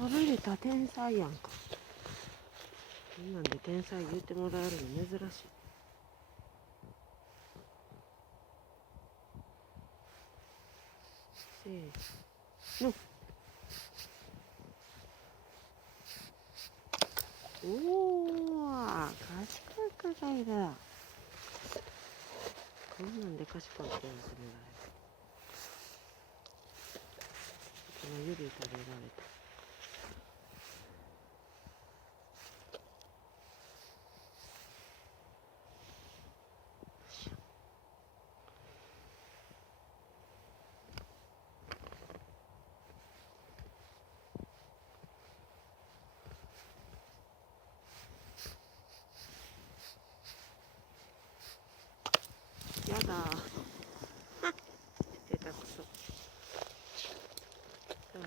喋れた天才やんか。こんなんで天才言ってもらえるの珍しい。せーの。おー、賢い子がいる。こんなんで賢いって言ってもらえる。この指食べられた。やだー。下手くそ。誰？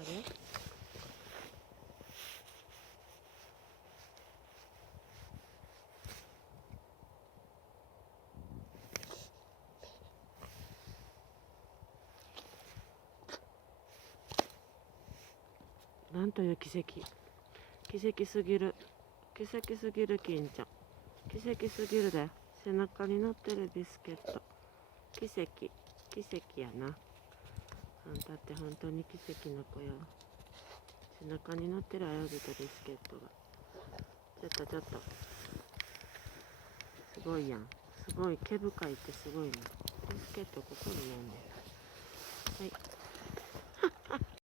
なんという奇跡。奇跡すぎる。奇跡すぎる、金ちゃん。奇跡すぎるだよ。背中に乗ってるビスケット。奇跡。奇跡やな。あんたって本当に奇跡の子よ。背中に乗ってるあやびとビスケットが。ちょっと。すごいやん。すごい。毛深いってすごいな。ビスケットここになんねん。はい。